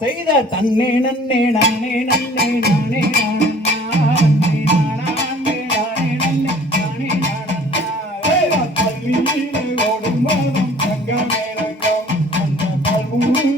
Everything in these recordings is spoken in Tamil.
செய்த தன்னே நன்னே நானே நன்னே நானே தள்ளி ஓடும் மனம் தங்க மேலங்கம் அந்த கல்வி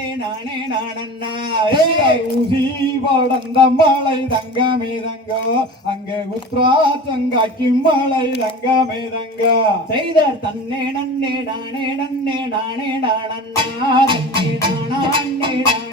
நானே நானே நானண்ணா. ஊசி படந்த மலை தங்கமே தங்கோ. அங்க குத்ரா தங்காக்கி மலை தங்கமே தங்கோ. செய்தார் தன்னே நன்னே நானே நன்னே நானே நானண்ணா. தன்னே நானே